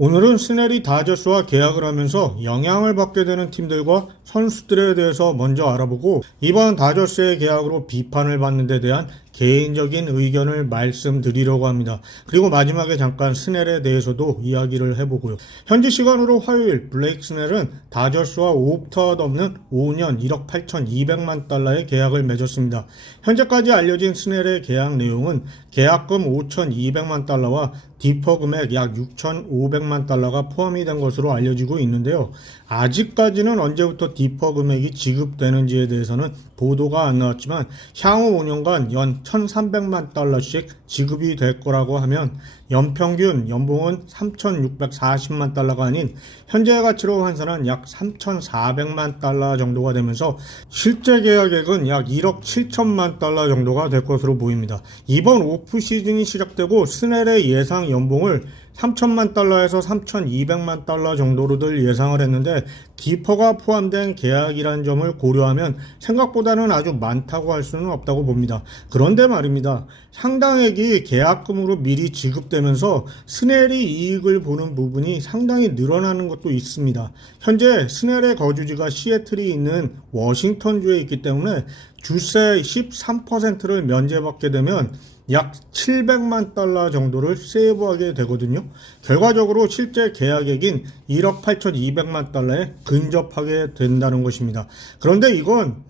오늘은 스넬이 다저스와 계약을 하면서 영향을 받게 되는 팀들과 선수들에 대해서 먼저 알아보고 이번 다저스의 계약으로 비판을 받는 데 대한 개인적인 의견을 말씀드리려고 합니다. 그리고 마지막에 잠깐 스넬에 대해서도 이야기를 해보고요. 현지 시간으로 화요일 블레이크 스넬은 다저스와 옵트아웃 없는 5년 1억 8,200만 달러의 계약을 맺었습니다. 현재까지 알려진 스넬의 계약 내용은 계약금 5,200만 달러와 디퍼 금액 약 6,500만 달러가 포함이 된 것으로 알려지고 있는데요. 아직까지는 언제부터 디퍼 금액이 지급되는지에 대해서는 보도가 안 나왔지만 향후 5년간 연 1,300만 달러씩 지급이 될 거라고 하면 연평균 연봉은 3,640만 달러가 아닌 현재 가치로 환산한 약 3,400만 달러 정도가 되면서 실제 계약액은 약 1억 7천만 달러 정도가 될 것으로 보입니다. 이번 오프 시즌이 시작되고 스넬의 예상 연봉을 3천만 달러에서 3,200만 달러 정도로들 예상을 했는데 디퍼가 포함된 계약이라는 점을 고려하면 생각보다는 아주 많다고 할 수는 없다고 봅니다. 그런데 말입니다. 상당액이 계약금으로 미리 지급되면서 스넬이 이익을 보는 부분이 상당히 늘어나는 것도 있습니다. 현재 스넬의 거주지가 시애틀이 있는 워싱턴주에 있기 때문에 주세 13%를 면제받게 되면 약 700만 달러 정도를 세이브하게 되거든요. 결과적으로 실제 계약액인 1억 8,200만 달러에 근접하게 된다는 것입니다. 그런데 이건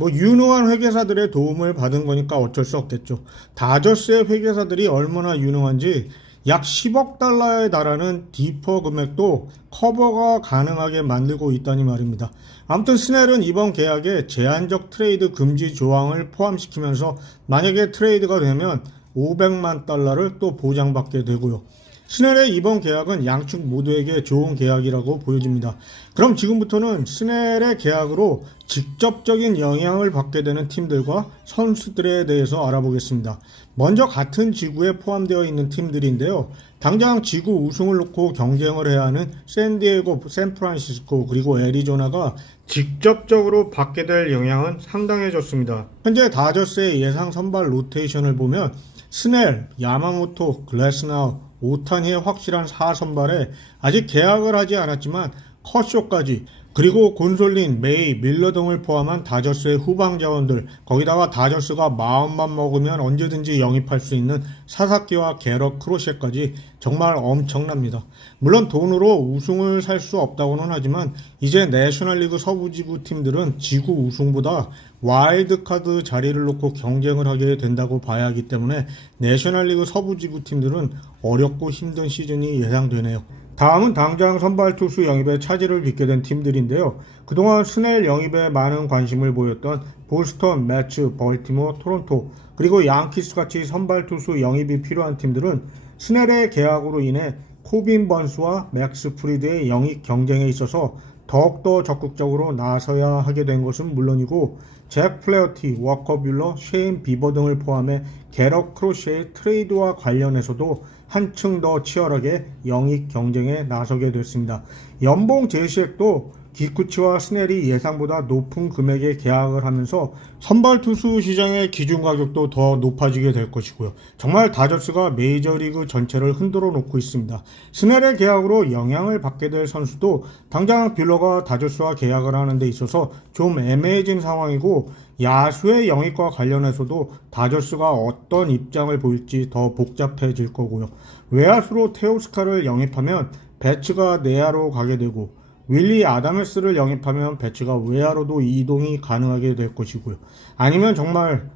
유능한 회계사들의 도움을 받은 거니까 어쩔 수 없겠죠. 다저스의 회계사들이 얼마나 유능한지 약 10억 달러에 달하는 디퍼 금액도 커버가 가능하게 만들고 있다니 말입니다. 아무튼 스넬은 이번 계약에 제한적 트레이드 금지 조항을 포함시키면서 만약에 트레이드가 되면 500만 달러를 또 보장받게 되고요. 스넬의 이번 계약은 양측 모두에게 좋은 계약이라고 보여집니다. 그럼 지금부터는 스넬의 계약으로 직접적인 영향을 받게 되는 팀들과 선수들에 대해서 알아보겠습니다. 먼저 같은 지구에 포함되어 있는 팀들인데요. 당장 지구 우승을 놓고 경쟁을 해야 하는 샌디에고, 샌프란시스코 그리고 애리조나가 직접적으로 받게 될 영향은 상당해졌습니다. 현재 다저스의 예상 선발 로테이션을 보면 스넬, 야마모토, 글래스나우, 오타니의 확실한 4선발에 아직 계약을 하지 않았지만 커쇼까지 그리고 곤솔린, 메이, 밀러 등을 포함한 다저스의 후방 자원들 거기다가 다저스가 마음만 먹으면 언제든지 영입할 수 있는 사사키와 게럿 크로셰까지 정말 엄청납니다. 물론 돈으로 우승을 살 수 없다고는 하지만 이제 내셔널리그 서부지구 팀들은 지구 우승보다 와일드카드 자리를 놓고 경쟁을 하게 된다고 봐야 하기 때문에 내셔널리그 서부지구 팀들은 어렵고 힘든 시즌이 예상되네요. 다음은 당장 선발 투수 영입에 차질을 빚게 된 팀들인데요. 그동안 스넬 영입에 많은 관심을 보였던 보스턴, 매츠, 벌티모어, 토론토 그리고 양키스같이 선발 투수 영입이 필요한 팀들은 스넬의 계약으로 인해 코빈 번스와 맥스 프리드의 영입 경쟁에 있어서 더욱더 적극적으로 나서야 하게 된 것은 물론이고 잭 플레어티, 워커 뷰러, 셰인 비버 등을 포함해 게럿 크로셰의 트레이드와 관련해서도 한층 더 치열하게 영입 경쟁에 나서게 됐습니다. 연봉 제시액도 기쿠치와 스넬이 예상보다 높은 금액에 계약을 하면서 선발 투수 시장의 기준 가격도 더 높아지게 될 것이고요. 정말 다저스가 메이저리그 전체를 흔들어 놓고 있습니다. 스넬의 계약으로 영향을 받게 될 선수도 당장 뷰러가 다저스와 계약을 하는 데 있어서 좀 애매해진 상황이고 야수의 영입과 관련해서도 다저스가 어떤 입장을 보일지 더 복잡해질 거고요. 외야수로 테오스카를 영입하면 배츠가 내야로 가게 되고 윌리 아다메스를 영입하면 배츠가 외야로도 이동이 가능하게 될 것이고요. 아니면 정말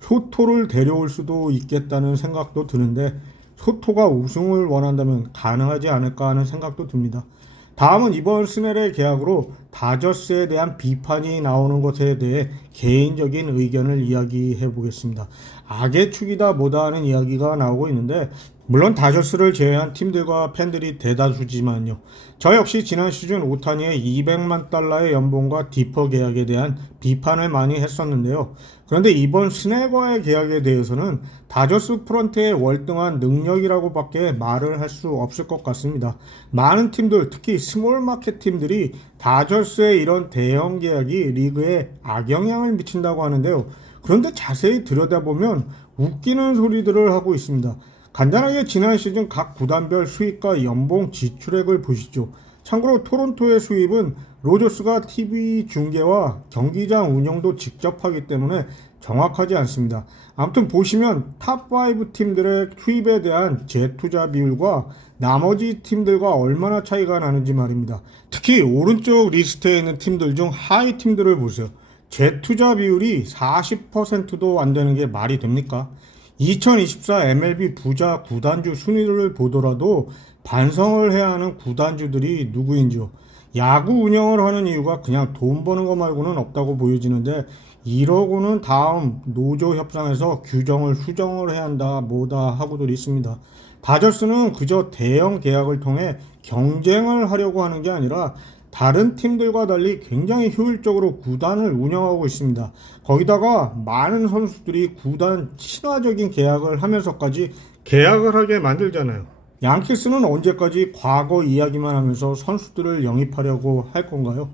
소토를 데려올 수도 있겠다는 생각도 드는데 소토가 우승을 원한다면 가능하지 않을까 하는 생각도 듭니다. 다음은 이번 스넬의 계약으로 다저스에 대한 비판이 나오는 것에 대해 개인적인 의견을 이야기해 보겠습니다. 악의 축이다 뭐다 하는 이야기가 나오고 있는데 물론 다저스를 제외한 팀들과 팬들이 대다수지만요. 저 역시 지난 시즌 오타니의 200만 달러의 연봉과 디퍼 계약에 대한 비판을 많이 했었는데요. 그런데 이번 스넬과의 계약에 대해서는 다저스 프런트의 월등한 능력이라고 밖에 말을 할 수 없을 것 같습니다. 많은 팀들, 특히 스몰 마켓 팀들이 다저스의 이런 대형 계약이 리그에 악영향을 미친다고 하는데요. 그런데 자세히 들여다보면 웃기는 소리들을 하고 있습니다. 간단하게 지난 시즌 각 구단별 수익과 연봉 지출액을 보시죠. 참고로 토론토의 수입은 로저스가 TV 중계와 경기장 운영도 직접 하기 때문에 정확하지 않습니다. 아무튼 보시면 탑5 팀들의 투입에 대한 재투자 비율과 나머지 팀들과 얼마나 차이가 나는지 말입니다. 특히 오른쪽 리스트에 있는 팀들 중 하위 팀들을 보세요. 재투자 비율이 40%도 안 되는 게 말이 됩니까? 2024 MLB 부자 구단주 순위를 보더라도 반성을 해야 하는 구단주들이 누구인지요. 야구 운영을 하는 이유가 그냥 돈 버는 거 말고는 없다고 보여지는데 이러고는 다음 노조 협상에서 규정을 수정을 해야 한다 뭐다 하고들 있습니다. 다저스는 그저 대형 계약을 통해 경쟁을 하려고 하는 게 아니라 다른 팀들과 달리 굉장히 효율적으로 구단을 운영하고 있습니다. 거기다가 많은 선수들이 구단 친화적인 계약을 하면서까지 계약을 하게 만들잖아요. 양키스는 언제까지 과거 이야기만 하면서 선수들을 영입하려고 할 건가요?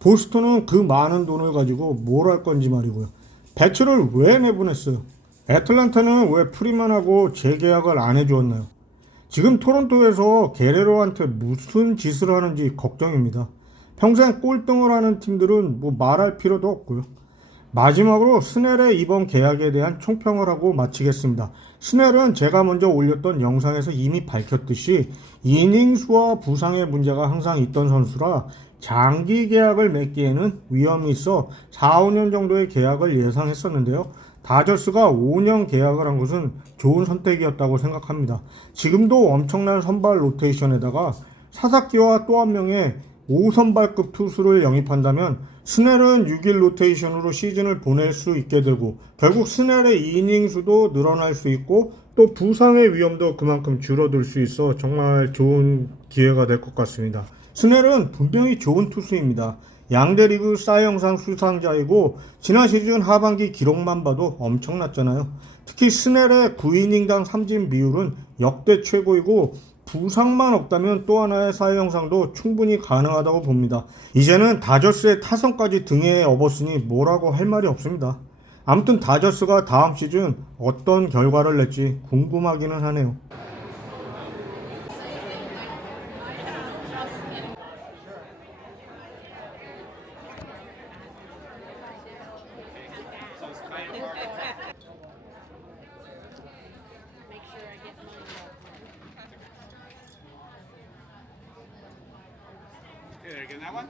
보스턴은 그 많은 돈을 가지고 뭘 할 건지 말이고요. 배츠를 왜 내보냈어요? 애틀랜타는 왜 프리만하고 재계약을 안 해주었나요? 지금 토론토에서 게레로한테 무슨 짓을 하는지 걱정입니다. 평생 꼴등을 하는 팀들은 뭐 말할 필요도 없고요. 마지막으로 스넬의 이번 계약에 대한 총평을 하고 마치겠습니다. 스넬은 제가 먼저 올렸던 영상에서 이미 밝혔듯이 이닝수와 부상의 문제가 항상 있던 선수라 장기 계약을 맺기에는 위험이 있어 4, 5년 정도의 계약을 예상했었는데요. 다저스가 5년 계약을 한 것은 좋은 선택이었다고 생각합니다. 지금도 엄청난 선발 로테이션에다가 사사키와 또 한 명의 5선발급 투수를 영입한다면 스넬은 6일 로테이션으로 시즌을 보낼 수 있게 되고 결국 스넬의 이닝 수도 늘어날 수 있고 또 부상의 위험도 그만큼 줄어들 수 있어 정말 좋은 기회가 될 것 같습니다. 스넬은 분명히 좋은 투수입니다. 양대 리그 사 이영상 수상자이고 지난 시즌 하반기 기록만 봐도 엄청났잖아요. 특히 스넬의 9이닝당 삼진 비율은 역대 최고이고 부상만 없다면 또 하나의 사 이영상도 충분히 가능하다고 봅니다. 이제는 다저스의 타선까지 등에 업었으니 뭐라고 할 말이 없습니다. 아무튼 다저스가 다음 시즌 어떤 결과를 낼지 궁금하기는 하네요. Yeah, getting that one?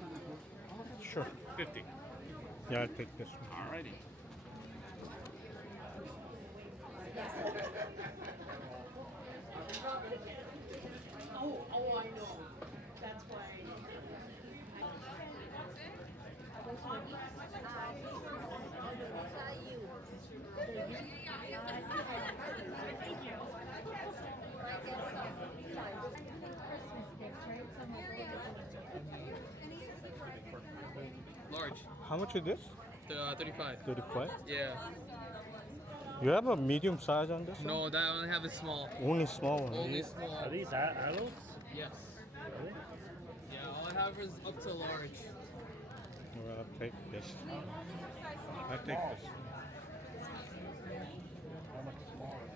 Sure. 50. Yeah, I'll take this one. Alrighty. Oh, I know. That's why. Large. How much is this? 35. 35? Yeah. You have a medium size on this? No, that I only have it small. Only small one. Only small. Are these adults? Yes. Yeah, all I have is up to large. Well, I'll take this. I'll take this. How much smaller?